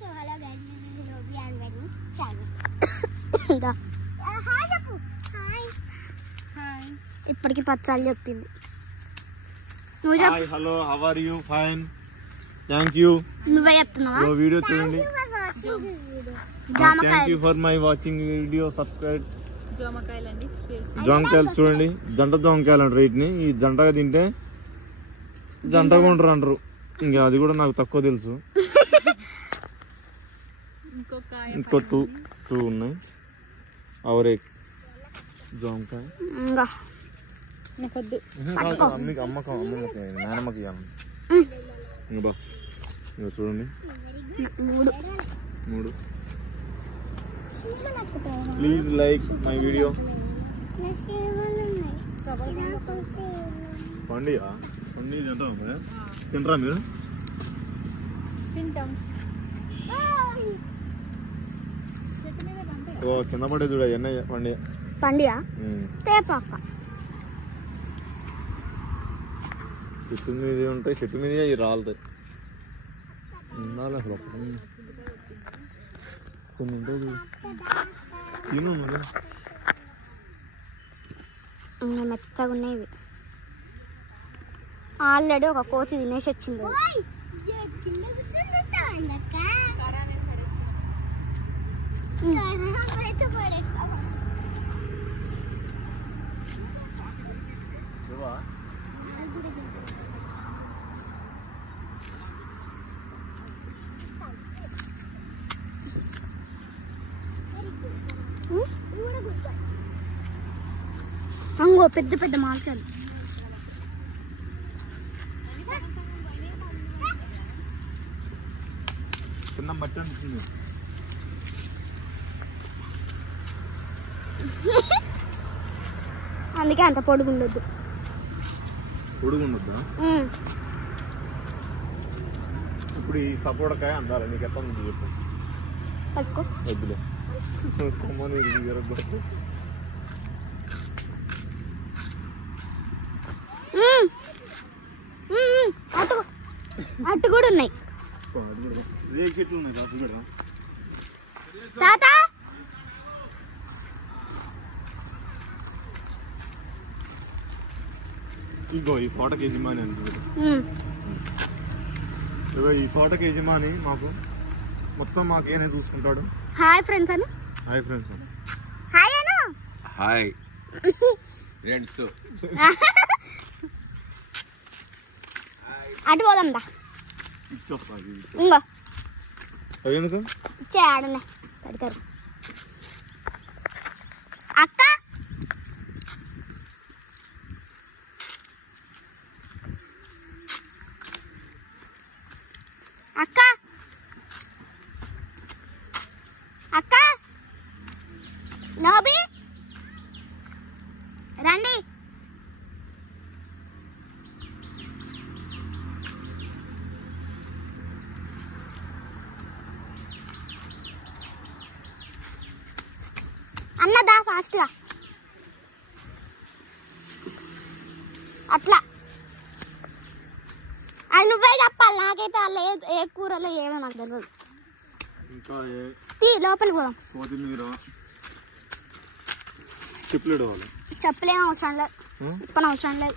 So hello guys, this is Nobi and very channel. Hi చెప్పు. Hi hi. ఇప్పటికి పచ్చాలు చెప్పింది. నువ్వు చెప్పు. Hi hello, how are you? Fine, thank you. నువ్వే చెప్తున్నావా? ఈ వీడియో చూడండి. Thank you for my watching video. Subscribe. జామకాయలు చూడండి, జంట జామకాయలు అంటారు వీటిని. ఈ జంటగా తింటే జంటగా ఉంటారు అంటారు. ఇంకా అది కూడా నాకు తక్కువ తెలుసు. ఇంకో టూ ఉన్నాయి. అవరే జామకాయ అమ్మకి నానమ్మకి ఇవ్వాలి. చూడండి, 3. Please like my video. పండియా పండి తింటారా మీరు? ఓ కింద పడే చూడ ఎన్న పండి పండియా తేపాక చెట్టు మీద ఉంటాయి. చెట్టు మీద ఇవి రాలుతాయి. ఉండాలి అసలు కొన్ని ఉంటుంది. తిను మెత్తగా ఉన్నాయి. ఆల్రెడీ ఒక కోతి తినేసి వచ్చింది. అంగో పెద్ద పెద్ద మాల్కాయలు. కింద మట్టి అనిపిస్తుంది. అందుకే అంత పొడుగుండొద్దు. పొడుగుండొద్దా? ఇప్పుడు ఈ సపోటకాయ అందాలి. నీకు ఎట్లా ఉంది చెప్పు. పట్టుకో. వద్దులే అటు కూడా ఉన్నాయి. చెట్లు ఉన్నాయి తాత. ఇగో ఈ తోటకి యజమాని అంటే ఈ తోటకి యజమాని మాకు మొత్తం మాకేనే చూసుకుంటాడు. Hi friends Anu. Hi friends. Hi Anu. Hi friends. అటు పోదాం దా. ఇచ్చొస్తుంది ఇంకో ఎందుకు ఇచ్చే ఆడనే పెడతారు. అక్క అక్క అక్క నోబి రండి. అన్నదా ఫాస్ట్గా అట్లా. అది నువ్వే చెప్పాలి, నాకైతే వాళ్ళు ఏ కూరలో ఏమో నాకు తెలియదు. ఇంకా లోపలికి పోదాం. కొత్తిమీర చెప్పులేడు వాళ్ళు చెప్పులేం అవసరం లేదు, ఇప్పని అవసరం లేదు.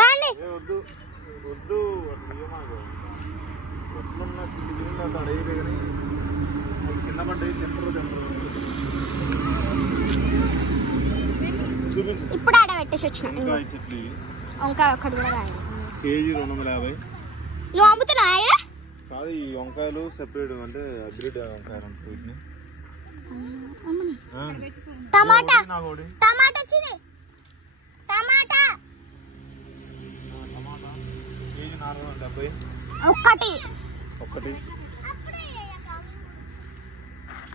దాన్ని వద్దు వద్దు అడగలే కానీ కింద పడ్డాయి. ఇప్పుడు ఆడ పెట్టేసి వచ్చిన చెట్లు వంకాయ ఒక్కటి కూడా కాదు. కేజీ 250. నువ్వు అమ్ముతున్నావా? కాదు, ఈ వంకాయలు సెపరేట్ అంటే అగ్రిడ్ వంకాయలు అంటే వీటిని. టమాటా టమాటా వచ్చింది. టమాటా కేజీ 470. ఒక్కటి.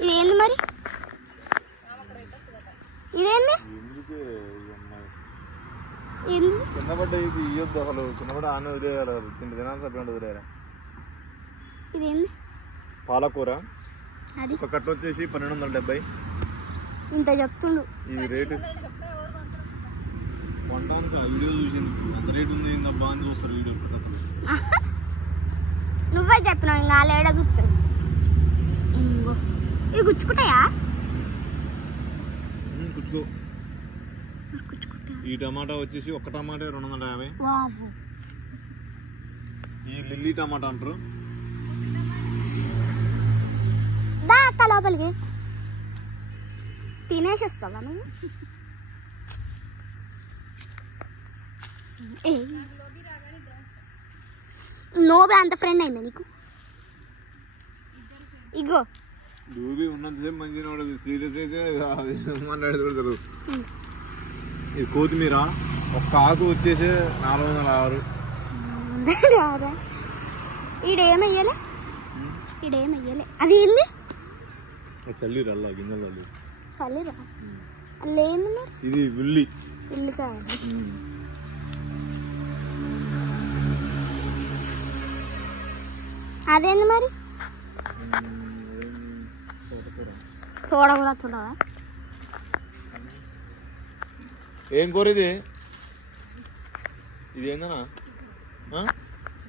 ఇదేంది మరి? ఇదేంది? కింద పడ్డ ఇది ఇవ్వద్దు అసలు. కింద పడ్డ ఆనే వదిలేయాలి. తిండి తినాలి సపరేట్ వదిలేయాలి. ఇదేంది? పాలకూర ఒక కట్ట వచ్చేసి 1270. ఇంత చెప్తుండు. ఈ రేటు వంటానికి ఆ వీడియో చూసింది ఎంత రేట్ ఉంది ఏందబ్బా అని చూస్తారు వీడియో. నువ్వే చెప్పినావు ఇంకా లేడ చూస్తాను. ఇంకో ఇవి గుచ్చుకుంటాయా? కుచ్చుకో. గుచ్చుకుంటా. ఈ టమాటా వచ్చేసి ఒక్క టమాటా 250. వావ్. ఈ లిల్లీ టమాటా అంటారు. దా అక్క లోపలికి తినేసి వస్తావా నువ్వు? నోబే అంత ఫ్రెండ్ అయిందా నీకు? ఇగో డూబీ ఉన్నంతసేపు మంచిగా ఉండదు, సీరియస్ అయితే మాట్లాడదు. ఇది కొత్తిమీర ఒక్క ఆకు వచ్చేసి 406. ఈడేమయ్యలే ఈడేమయ్యలే. అది ఏంది? చల్లిరు అల్లా గింజలు చల్లి చల్లిరా అల్లు ఏంది మరి? ఇది ఉల్లి. ఉల్లి కాదు. అదేంది మరి? తోడకూర తోడవా? ఏం కూర ఇది? ఇది ఏందనా?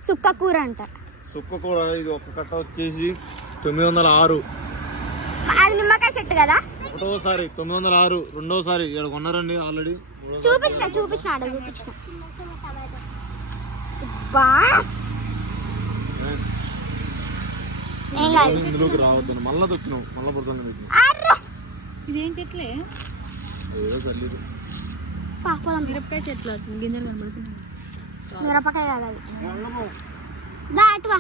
సుక్క కూర అంట. సుక్క కూర. ఇది ఒక్క కట్ట వచ్చేసి 906. అది నిమ్మకాయ చెట్టు కదా? ఒకటోసారి 906, రెండోసారి ఇక్కడ కొన్నారండి ఆల్రెడీ. చూపించిన ఆడ చూపించిన. బా ఏం కాదు. ఇందులోకి రావద్దని మళ్ళా తొక్కినాం, మళ్ళా పడుతుంది. ఇదేం చెట్లే? ఏదో చల్లిదు. మిరపకాయ చెట్లు గింజలు కనబడుతున్నాయి. మిరపకాయ కాదు అది. దా అటువా.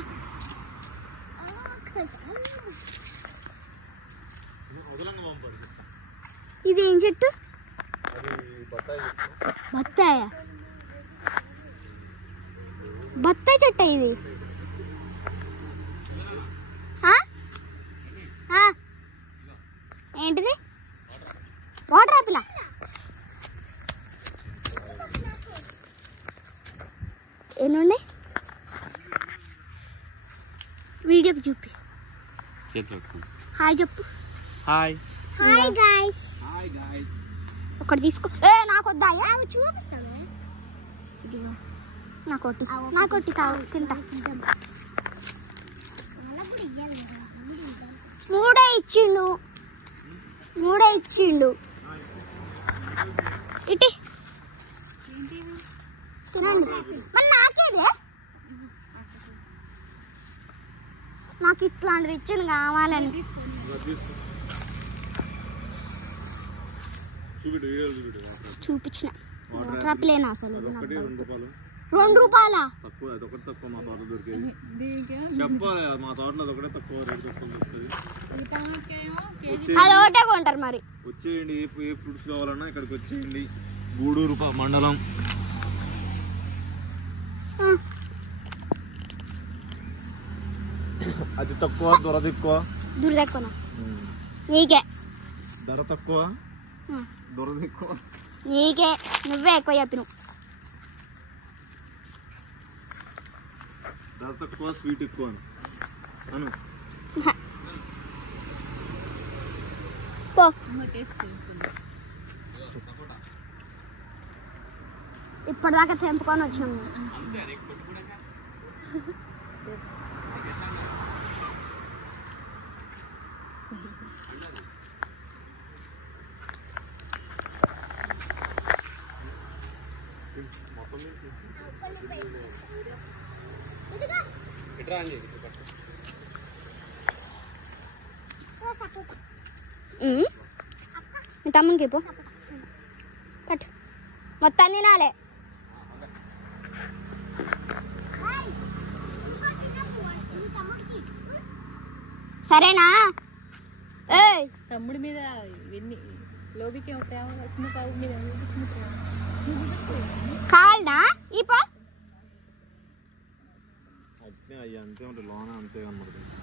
ఇది ఏం చెట్టు? బత్తాయ. బత్తాయి చెట్టు ఇది. ఏంటిది? Water apple. ఎన్నుండి వీడియోకి చూపి. హాయ్ చెప్పు. Hi hi guys. ఒకటి తీసుకో. నాకు వద్దా? చూపిస్తావే. నాకొట్టి కావు తింటా. మూడే ఇచ్చిండు. ఇటీ తినండి. మరి నాకేదే? నాకు ఇట్లాంటివి ఇచ్చింది కావాలని. చూపించిన వాటర్ ఆపిలేనా అసలు? ₹2. మా తోటలో ఒకటే తక్కువ రేట్ దొరుకుతుంది. అది ఒకటే కొంటారు. మరి వచ్చేయండి, ఏ ఫ్రూట్స్ కావాలన్నా ఇక్కడికి వచ్చేయండి. గూడూరు మండలం. అది తక్కువ, ధర ఎక్కువ. నీకే ధర తక్కువ, ధర ఎక్కువ. నీకే నువ్వే ఎక్కువ చెప్పిన. ధర తక్కువ, స్వీట్ ఎక్కువ అను. ఇప్పటిదాకా తెంపుకొని వచ్చినాము. మీ తమ్మునికి పో కట్ మొత్తం తినాలే. సరేనా? తమ్ముడి మీద లోబికి ప్రేమ, చిన్న బాబు మీద కావాలనా? ఈ పో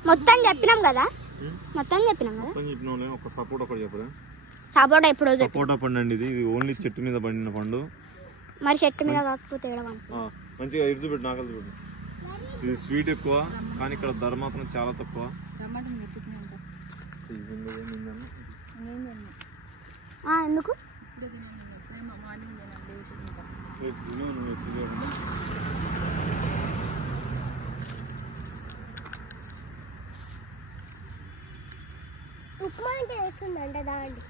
మొత్తం చెప్పినాం కదా. ఒక సపోటా ఒకటి చెప్పదా? సపోటా ఎప్పుడు? సపోటా పండు అండి. ఇది ఓన్లీ చెట్టు మీద పండిన పండు. మరి చెట్టు మీద కాకపోతే మంచిగా ఇరుదు పెట్టు, నాకలు పెట్టు. ఇది స్వీట్ ఎక్కువ, కానీ ఇక్కడ ధర మాత్రం చాలా తక్కువ. ఎందుకు? ఉప్మా అంటే వేస్తుందంట దాండి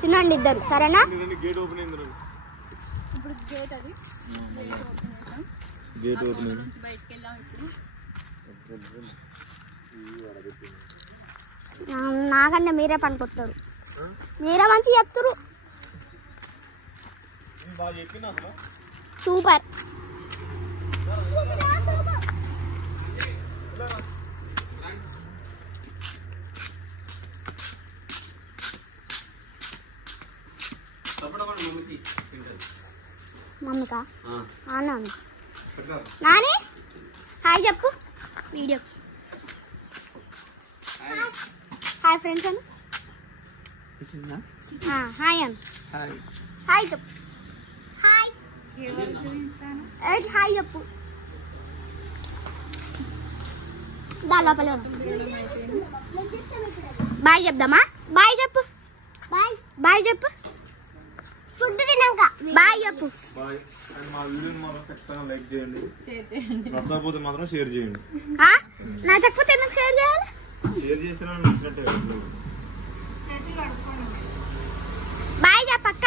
తినండి ఇద్దరు సరేనా. గేట్ ఓపెన్ అయింది. ఇప్పుడు గేట్ అది గేట్ ఓపెన్ చేసాం. గేట్ ఓపెన్ నుంచి బయటకు వెళ్ళాం. ఇప్పుడు నాకన్నా మీరే పనికొస్తారు, మీరే మంచి చెప్తారు. సూపర్. మమ్మీకా నాని హాయ్ చెప్పు వీడియోకి. Hi friends Anu. Hi Anu. Hi చెప్పు. హాయ్ హాయ్ చెప్పు. దా లోపలే బాయ్ చెప్దామా. బాయ్ చెప్పు. బాయ్ బాయ్ చెప్పు. ఫుడ్ తిన్నాక బాయ్ చెప్పు. మా వీడియోని మాత్రం ఖచ్చితంగా లైక్ చేయండి, నచ్చకపోతే మాత్రం షేర్ చేయండి. నచ్చకపోతే ఎందుకు షేర్ చేయాలి? షేర్ చేసినా నచ్చినట్టే. బాయ్ చెప్పక్క.